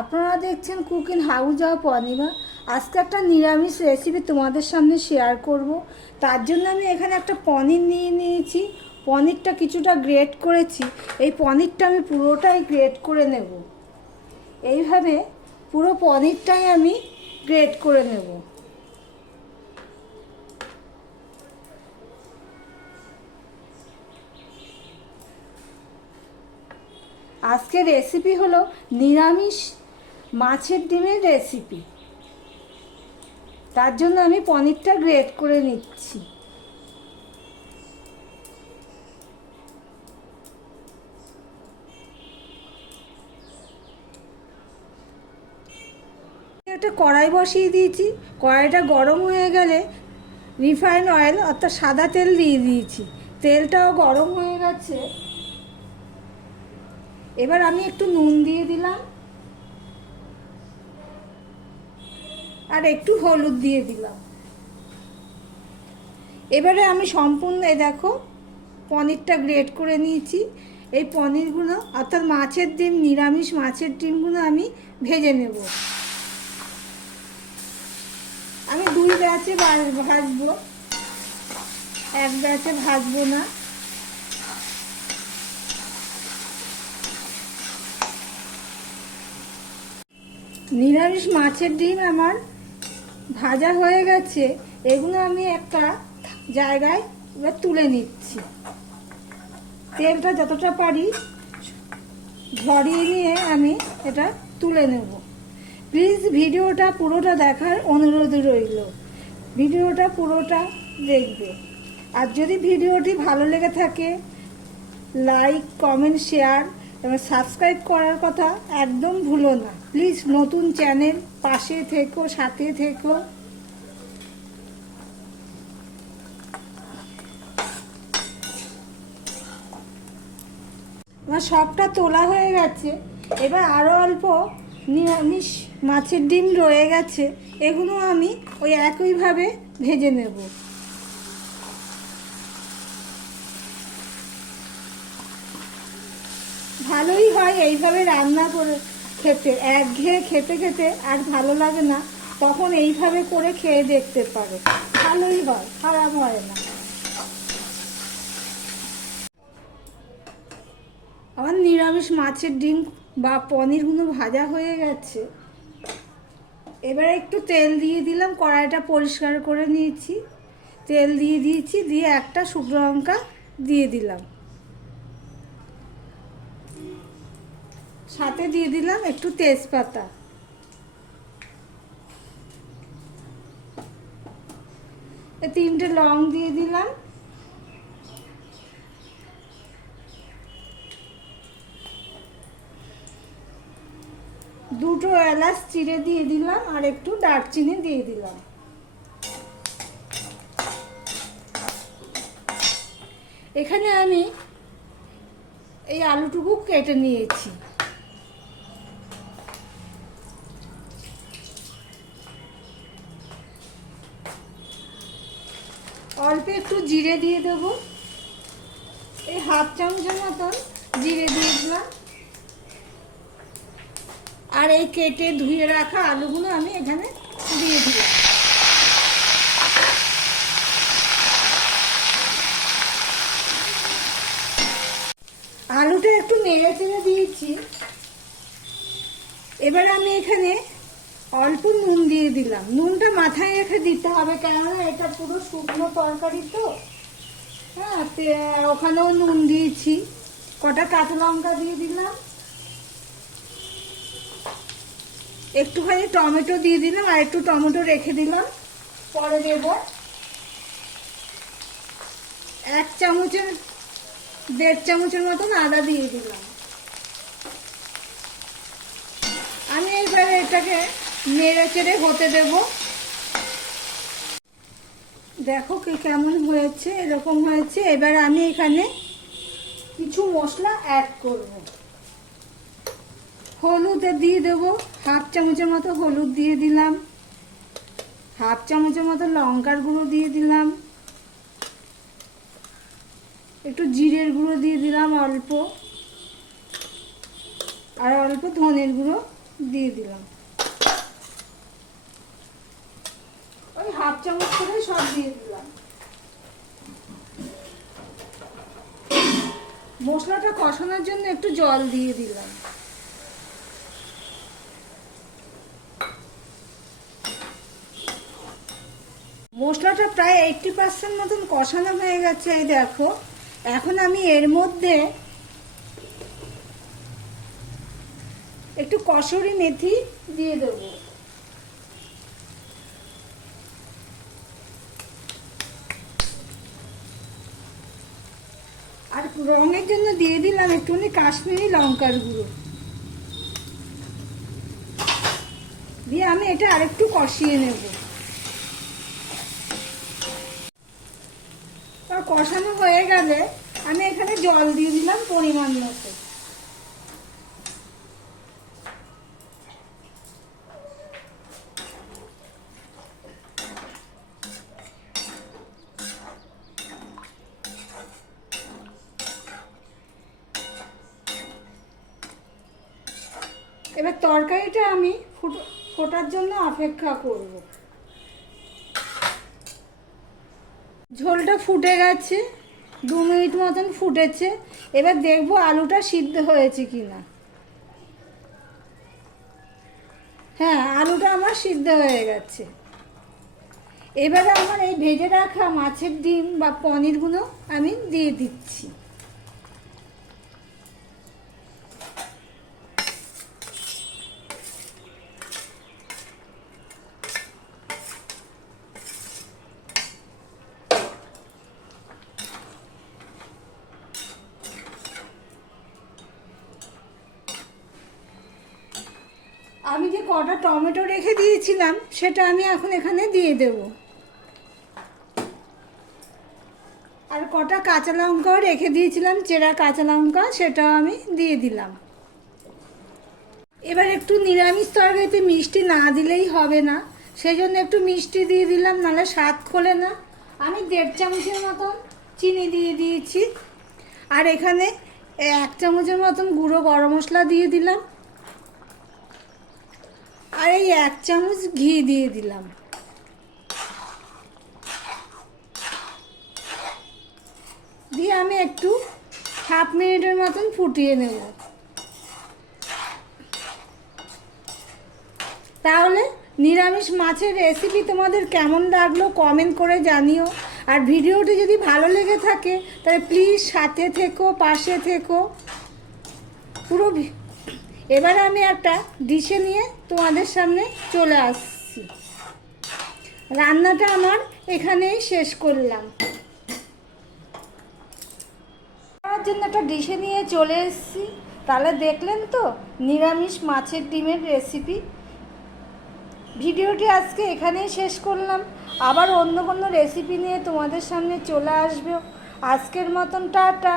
আপনারা দেখছেন cooking house of Anima. আজকে একটা নিরামিষ রেসিপি তোমাদের সামনে শেয়ার করব। তার জন্য আমি এখানে একটা পনির নিয়ে নিয়েছি। পনিরটা কিছুটা গ্রেট করেছি। এই পনিরটা আমি পুরোটাই গ্রেট করে নেব। এইভাবে পুরো পনিরটাই আমি গ্রেট করে নেব। আজকের রেসিপি হলো নিরামিষ মাছের ডিমের রেসিপি। তার জন্য আমি পনিরটা গ্রেট করে নিচ্ছি। একটা কড়াই বসিয়ে দিয়েছি। কড়াইটা গরম হয়ে গেলে রিফাইন্ড অয়েল অর্থাৎ সাদা তেল দিয়ে দিয়েছি। তেলটাও গরম হয়ে গেছে। এবার আমি একটু নুন দিয়ে দিলাম আর একটু হলুদ দিয়ে দিলাম। এবারে আমি সম্পূর্ণ দেখো পনিরটা গ্রেট করে নিয়েছি। এই পনিরগুলো অর্থাৎ মাছের ডিম, নিরামিষ মাছের ডিমগুলো আমি ভেজে নেব। আমি দুই ব্যাচে ভাজবো, এক ব্যাচে ভাজবো না। নিরামিষ মাছের ডিম আমার ভাজা হয়ে গেছে। এগুলো আমি একটা জায়গায় এবার তুলে নিচ্ছি। তেলটা যতটা পারি ঝরিয়ে নিয়ে আমি এটা তুলে নেব। প্লিজ ভিডিওটা পুরোটা দেখার অনুরোধ রইল। ভিডিওটা পুরোটা দেখবে। আর যদি ভিডিওটি ভালো লেগে থাকে লাইক, কমেন্ট, শেয়ার এবং সাবস্ক্রাইব করার কথা একদম ভুলো না। প্লিজ নতুন চ্যানেল, পাশে থেকো, সাথে থেকো। আমার সবটা তোলা হয়ে গেছে। এবার আরও অল্প নিরামিষ মাছের ডিম রয়ে গেছে। এগুলো আমি ওই একইভাবে ভেজে নেব। ভালোই হয় এইভাবে রান্না করে খেতে। একঘেয়ে খেতে খেতে আর ভালো লাগে না, তখন এইভাবে করে খেয়ে দেখতে পারো। ভালোই হয়, খারাপ হয় না। আমার নিরামিষ মাছের ডিম বা পনিরগুলো ভাজা হয়ে গেছে। এবারে একটু তেল দিয়ে দিলাম। কড়াইটা পরিষ্কার করে নিয়েছি। তেল দিয়ে দিয়েছি, দিয়ে একটা শুকনো লঙ্কা দিয়ে দিলাম। সাথে দিয়ে দিলাম একটু তেজপাতা। তিনটে লং দিয়ে দিলাম। দুটো এলাচ চিড়ে দিয়ে দিলাম আর একটু দারচিনি দিয়ে দিলাম। এখানে আমি এই আলুটুকু কেটে নিয়েছি। অল্প একটু জিরে দিয়ে দেবো। এই হাফ চামচের মতন জিরে দিয়ে দিলাম। আর এই কেটে ধুয়ে রাখা আলুগুলো আমি এখানে দিয়ে দিলাম। আলুটা একটু নেড়ে চেড়ে দিয়েছি। এবার আমি এখানে অল্প নুন দিয়ে দিলাম। নুনটা মাথায় রেখে দিতে হবে, কেননা এটা পুরো শুকনো তরকারি তো। হ্যাঁ, ওখানেও নুন দিয়েছি। কটা কাঁচা লঙ্কা দিয়ে দিলাম। একটুখানি টমেটো দিয়ে দিলাম আর একটু টমেটো রেখে দিলাম, পরে দেব। 1.5 চামচের মতন আদা দিয়ে দিলাম। আমি এবারে এটাকে নেড়ে চেড়ে হতে দেব। দেখো কেমন হয়েছে, এরকম হয়েছে। এবার আমি এখানে কিছু মশলা অ্যাড করব। হলুদ দিয়ে দেবো, হাফ চামচের মতো হলুদ দিয়ে দিলাম। হাফ চামচের মতো লঙ্কার গুঁড়ো দিয়ে দিলাম। একটু জিরের গুঁড়ো দিয়ে দিলাম অল্প, আর অল্প ধনের গুঁড়ো দিয়ে দিলাম, ওই হাফ চামচ করে সব দিয়ে দিলাম। মশলাটা কষানোর জন্য একটু জল দিয়ে দিলাম। মশলাটা প্রায় 80% মতন কষানো হয়ে গেছে, এই দেখো। এখন আমি এর মধ্যে একটু কসুরি মেথি দিয়ে দেবো। আর রঙের জন্য দিয়ে দিলাম একটুখানি কাশ্মীরি লঙ্কার গুঁড়ো দিয়ে আমি এটা আরেকটু কষিয়ে নেব। কষানো হয়ে গেলে আমি এখানে জল দিয়ে দিলাম পরিমাণ মতো। এবার তরকারিটা আমি ফোটার জন্য অপেক্ষা করব। ঝোলটা ফুটে গেছে, 2 মিনিট মতন ফুটেছে। এবার দেখবো আলুটা সিদ্ধ হয়েছে কিনা। হ্যাঁ, আলুটা আমার সিদ্ধ হয়ে গেছে। এবারে আমার এই ভেজে রাখা মাছের ডিম বা পনিরগুলো আমি দিয়ে দিচ্ছি। আমি যে কটা টমেটো রেখে দিয়েছিলাম সেটা আমি এখন এখানে দিয়ে দেব। আর কটা কাঁচা লঙ্কাও রেখে দিয়েছিলাম, চেরা কাঁচা লঙ্কা, সেটাও আমি দিয়ে দিলাম। এবার একটু নিরামিষ তরকারিতে মিষ্টি না দিলেই হবে না, সেই জন্য একটু মিষ্টি দিয়ে দিলাম, নাহলে স্বাদ খোলে না। আমি 1.5 চামচের মতন চিনি দিয়ে দিয়েছি। আর এখানে 1 চামচের মতন গুঁড়ো গরম মশলা দিয়ে দিলাম। আর এই 1 চামচ ঘি দিয়ে দিলাম। দিয়ে আমি একটু হাফ মিনিটের মতন ফুটিয়ে নেব। তাহলে নিরামিষ মাছের রেসিপি তোমাদের কেমন লাগলো কমেন্ট করে জানিও। আর ভিডিওটি যদি ভালো লেগে থাকে তাহলে প্লিজ সাথে থেকো, পাশে থেকো পুরো। এবারে আমি একটা ডিশে নিয়ে তোমাদের সামনে চলে আসছি। রান্নাটা আমার এখানেই শেষ করলাম। খাওয়ার জন্য একটা ডিশে নিয়ে চলে এসেছি। তাহলে দেখলেন তো নিরামিষ মাছের ডিমের রেসিপি। ভিডিওটি আজকে এখানেই শেষ করলাম। আবার অন্য কোনো রেসিপি নিয়ে তোমাদের সামনে চলে আসবে। আজকের মতন টাটা।